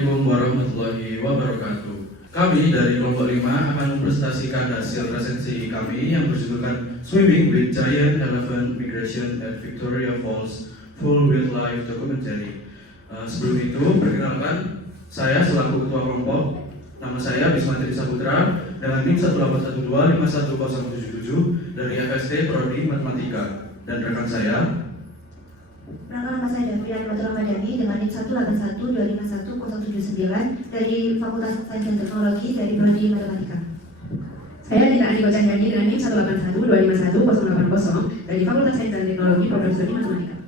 Assalamualaikum warahmatullahi wabarakatuh. Kami dari kelompok 5 akan mempresentasikan hasil resensi kami yang berjudulkan Swimming with Giant Elephant Migration at Victoria Falls Full Wildlife Documentary. Sebelum itu, perkenalkan, saya selaku ketua kelompok. Nama saya Bismatri Saputra dengan NIM 181251077 dari FSD Prodi Matematika, dan rekan saya. Nama saya Davian Ramadhani dengan NIM 181251079 dari Fakultas Sains dan Teknologi dari Prodi Matematika. Saya Nita Andi Kocahyadi dengan NIM 181251080 dari Fakultas Sains dan Teknologi Program Studi Matematika.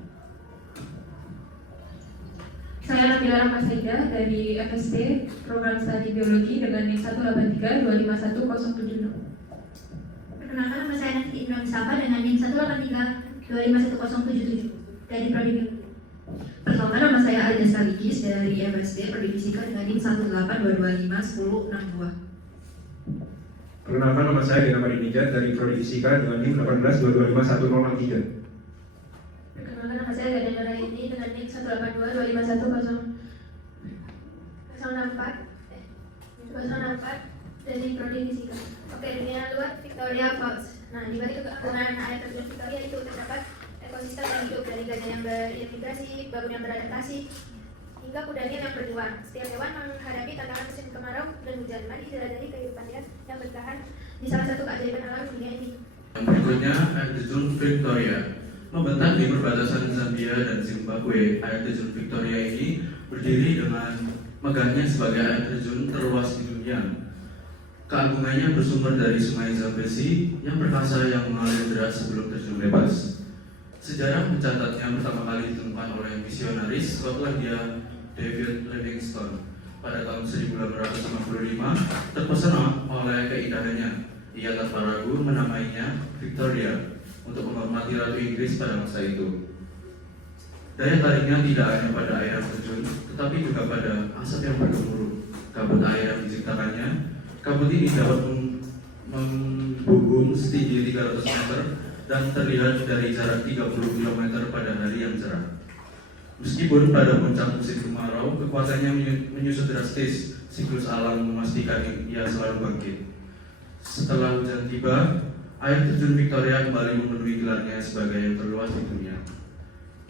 Saya Nabila Rahmasaida dari FSD Program Studi Biologi dengan NIM 183251076. Perkenalkan, nama saya Nafti Indra Misapa dengan NIM 183251077 dari Prodi Biologi. Pertama, nama saya Alida Salikis dari FSD Prodi Fisika dengan NIM 182251062. Perkenalkan, nama saya Dina Marinijat dari Prodi Fisika dengan NIM 182251063. Perkenalkan, nama saya Gada Nuraini dengan NIM 182251004 dari Prodi Fisika. Oke, dunia luar Victoria Falls. Nah, di balik keagungan air terjun Victoria itu terdapat ekosistem yang hidup dari gajah yang berimigrasi, babon yang beradaptasi, hingga kuda yang berjuang. Setiap hewan menghadapi tantangan musim kemarau dan hujan. Mari jelajahi kehidupan dia yang bertahan di salah satu keajaiban alam dunia ini. Berikutnya, air terjun Victoria. Membentang di perbatasan Zambia dan Zimbabwe, air terjun Victoria ini berdiri dengan megahnya sebagai air terjun terluas di dunia. Keagungannya bersumber dari sungai Zambezi yang perkasa yang mengalir deras sebelum terjun bebas. Sejarah mencatatnya pertama kali ditemukan oleh misionaris Skotlandia David Livingstone pada tahun 1855. Terpesona oleh keindahannya, ia tanpa ragu menamainya Victoria untuk menghormati Ratu Inggris pada masa itu. Daya tariknya tidak hanya pada air yang terjun, tetapi juga pada asap yang bergemuruh. Kabut air yang diciptakannya, kabut ini dapat membubung setinggi 300 meter dan terlihat dari jarak 30 km pada hari yang cerah. Meskipun pada puncak musim kemarau, kekuatannya menyusut drastis, siklus alam memastikan ia selalu bangkit. Setelah hujan tiba, air terjun Victoria kembali memenuhi gelarnya sebagai yang terluas di dunia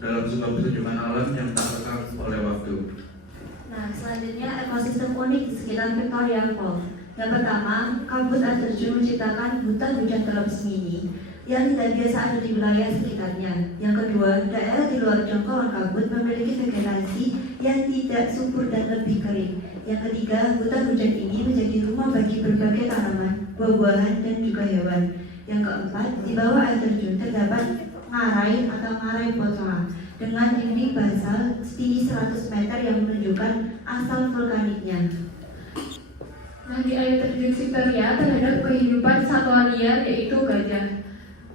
dalam sebuah pertunjukan alam yang tak lekang oleh waktu. Nah, selanjutnya ekosistem unik di sekitar Victoria Falls. Yang pertama, kabut air terjun menciptakan hutan hujan tropis mini yang tidak biasa ada di wilayah sekitarnya. Yang kedua, daerah di luar jangkauan kabut memiliki vegetasi yang tidak subur dan lebih kering. Yang ketiga, hutan hujan ini menjadi rumah bagi berbagai tanaman, buah-buahan, dan juga hewan. Yang keempat, di bawah air terjun terdapat ngarai atau ngarai potongan dengan dinding basal setinggi 100 meter yang menunjukkan asal vulkaniknya. Nah, di air terjun Victoria terhadap kehidupan satwa liar yaitu gajah.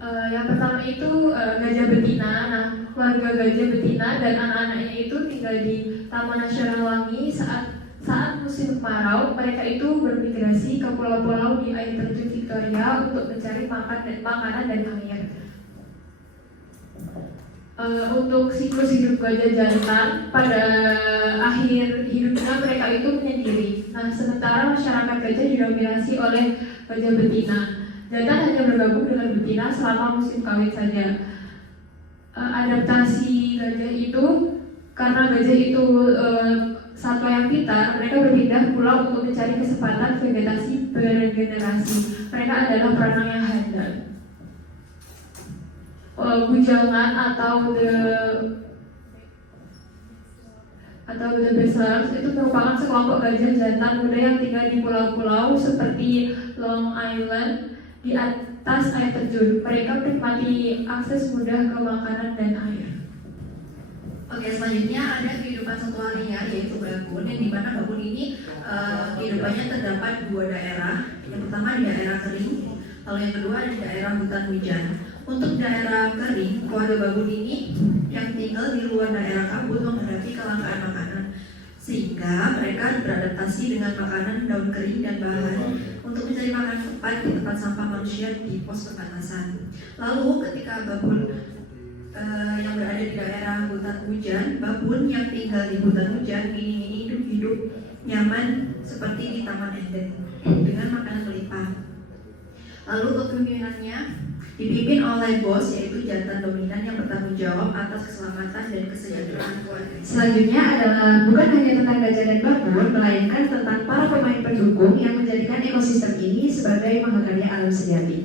Yang pertama itu gajah betina. Nah, keluarga gajah betina dan anak-anaknya itu tinggal di Taman Nasional Wangi. Saat musim kemarau, mereka itu bermigrasi ke pulau-pulau di air terjun Victoria untuk mencari makanan dan air. Untuk siklus hidup gajah jantan, pada akhir hidupnya mereka itu menyendiri. Nah, sementara masyarakat gajah didominasi oleh gajah betina. Jantan hanya bergabung dengan betina selama musim kawin saja. Adaptasi gajah itu, karena gajah itu satwa yang pintar, mereka berpindah pulau untuk mencari kesempatan vegetasi bergenerasi. Mereka adalah perenang yang handal. Bujangan atau the Buzzards itu merupakan sekelompok gajah jantan muda yang tinggal di pulau-pulau seperti Long Island di atas air terjun. Mereka menikmati akses mudah ke makanan dan air. Oke, selanjutnya ada kehidupan satwa liar yaitu babon, yang dimana babon ini kehidupannya terdapat dua daerah. Yang pertama di daerah kering, lalu yang kedua di daerah hutan hujan. Untuk daerah kering, keluarga babon ini yang tinggal di luar daerah kabut menghadapi kelangkaan makanan, sehingga mereka beradaptasi dengan makanan daun kering dan bahan untuk mencari makan cepat di tempat sampah manusia di pos perbatasan. Lalu ketika babon yang berada di daerah hutan hujan, babon yang tinggal di hutan hujan ini hidup nyaman seperti di Taman Eden dengan makanan berlimpah. Lalu kepemimpinannya dipimpin oleh bos, yaitu jantan dominan yang bertanggung jawab atas keselamatan dan kesejahteraan keluarga. Selanjutnya adalah bukan hanya tentang gajah dan babon, melainkan tentang para pemain pendukung yang menjadikan ekosistem ini sebagai mahakarya alam sejati.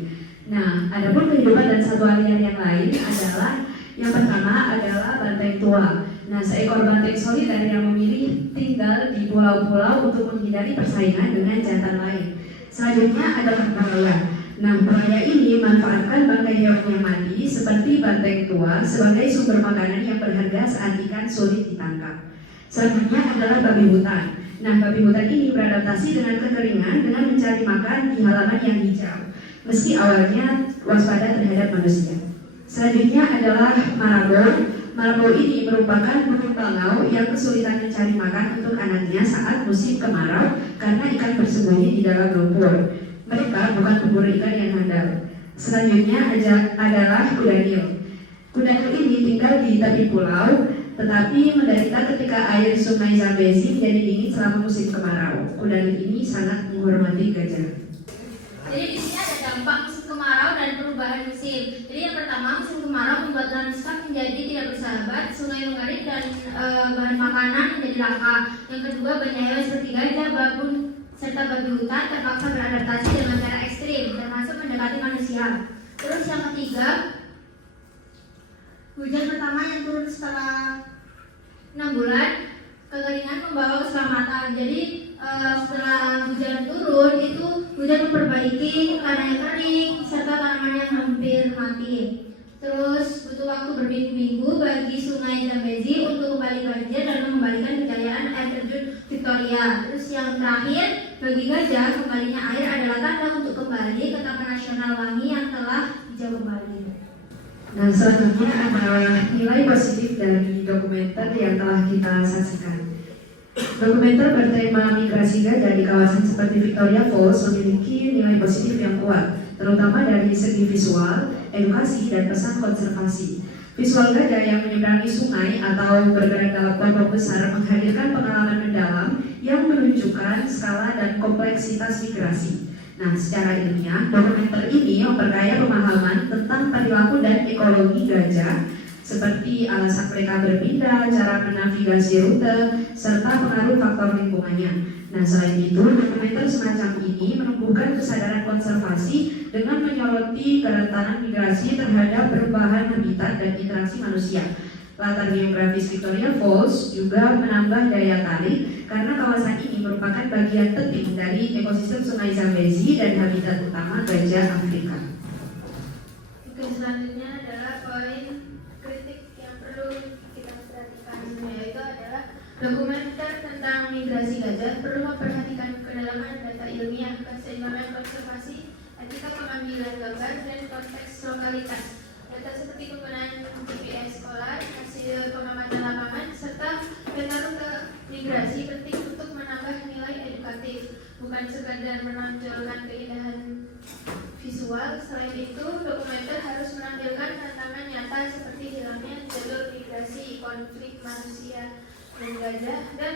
Nah, adapun kehidupan dan satwa liar yang lain adalah yang pertama adalah banteng tua. Nah, seekor banteng soliter yang memilih tinggal di pulau-pulau untuk menghindari persaingan dengan jantan lain. Selanjutnya adalah buaya. Nah, buaya ini memanfaatkan bangkai hewan yang mati seperti banteng tua sebagai sumber makanan yang berharga saat ikan sulit ditangkap. Selanjutnya adalah babi hutan. Nah, babi hutan ini beradaptasi dengan kekeringan dengan mencari makan di halaman yang hijau, meski awalnya waspada terhadap manusia. Selanjutnya adalah marabou. Marabou ini merupakan burung bangau yang kesulitan mencari makan untuk anaknya saat musim kemarau karena ikan bersembunyi di dalam lumpur. Mereka bukan pemburu ikan yang handal. Selanjutnya adalah kuda Nil. Kuda Nil ini tinggal di tepi pulau, tetapi menderita ketika air sungai Zambezi menjadi dingin selama musim kemarau. Kuda Nil ini sangat menghormati gajah. Jadi di sini ada dampak musim kemarau dan perubahan musim. Jadi yang pertama, musim kemarau membuat lanskap menjadi tidak bersahabat, sungai mengering dan bahan makanan menjadi langka. Yang kedua, banyak hewan seperti gajah, babon, serta babi hutan terpaksa beradaptasi dengan cara ekstrim, termasuk mendekati manusia. Terus yang ketiga, hujan pertama yang turun setelah 6 bulan, kekeringan membawa keselamatan. Jadi setelah hujan turun itu hujan memperbaiki tanah yang kering serta tanaman yang hampir mati. Terus butuh waktu berminggu-minggu bagi sungai Zambezi untuk kembali banjir dan mengembalikan kejayaan air terjun Victoria. Terus yang terakhir, bagi gajah kembalinya air adalah tanda untuk kembali ke Taman Nasional Wangi yang telah hijau kembali. Nah, selanjutnya adalah nilai positif dari dokumenter yang telah kita saksikan. Dokumenter bertema migrasi gajah di kawasan seperti Victoria Falls memiliki nilai positif yang kuat, terutama dari segi visual, edukasi, dan pesan konservasi. Visual gajah yang menyeberangi sungai atau bergerak dalam kelompok besar menghadirkan pengalaman mendalam yang menunjukkan skala dan kompleksitas migrasi. Nah, secara ilmiah, dokumenter ini memperkaya pemahaman tentang perilaku dan ekologi gajah, seperti alasan mereka berpindah, cara menavigasi rute, serta pengaruh faktor lingkungannya. Nah, selain itu, dokumenter semacam ini menumbuhkan kesadaran konservasi dengan menyoroti kerentanan migrasi terhadap perubahan habitat dan interaksi manusia. Latar geografis Victoria Falls juga menambah daya tarik karena kawasan ini merupakan bagian penting dari ekosistem Sungai Zambezi dan habitat utama gajah Afrika. Oke, selanjutnya adalah poin kritik yang perlu kita perhatikan, yaitu adalah dokumenter tentang migrasi gajah perlu memperhatikan kedalaman data ilmiah, keseimbangan konservasi, etika pengambilan gambar, dan konteks lokalitas. Data seperti penggunaan GPS sekolah, hasil pengamatan lapangan, serta data rute migrasi penting untuk menambah nilai edukatif, bukan sekadar menonjolkan keindahan visual. Selain itu, dokumenter harus menampilkan tantangan nyata seperti hilangnya jalur migrasi, konflik manusia dan gajah, dan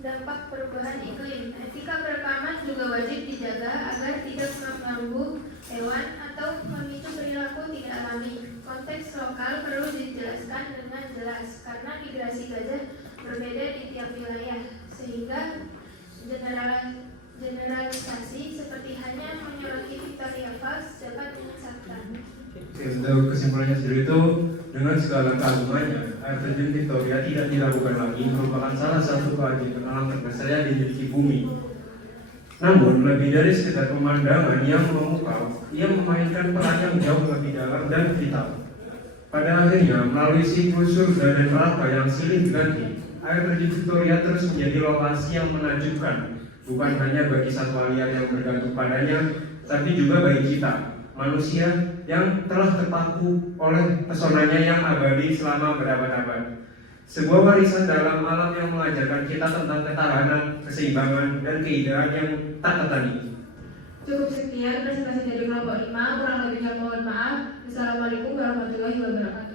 dampak perubahan iklim. Etika perekaman juga wajib dijaga agar tidak mengganggu hewan atau memicu perilaku tidak alami. Konteks lokal perlu dijelaskan dengan jelas karena migrasi gajah berbeda di tiap wilayah, sehingga generalisasi seperti hanya menyoroti Victoria Falls dapat menyesatkan. Oke, untuk kesimpulannya sendiri itu, dengan segala keagungannya, air terjun Victoria tidak diragukan lagi merupakan salah satu keajaiban alam terbesar yang dimiliki bumi. Namun, lebih dari sekedar pemandangan yang memukau, ia memainkan peran yang jauh lebih dalam dan vital. Pada akhirnya, melalui siklus surga dan neraka yang silih berganti, air terjun Victoria terus menjadi lokasi yang menakjubkan, bukan hanya bagi satwa liar yang bergantung padanya, tapi juga bagi kita, manusia yang telah terpaku oleh pesonanya yang abadi selama berabad-abad. Sebuah warisan dalam alam yang mengajarkan kita tentang ketahanan, keseimbangan, dan keindahan yang tak tertandingi. Cukup sekian presentasi dari kelompok 5, kurang lebihnya mohon maaf. Wassalamualaikum warahmatullahi wabarakatuh.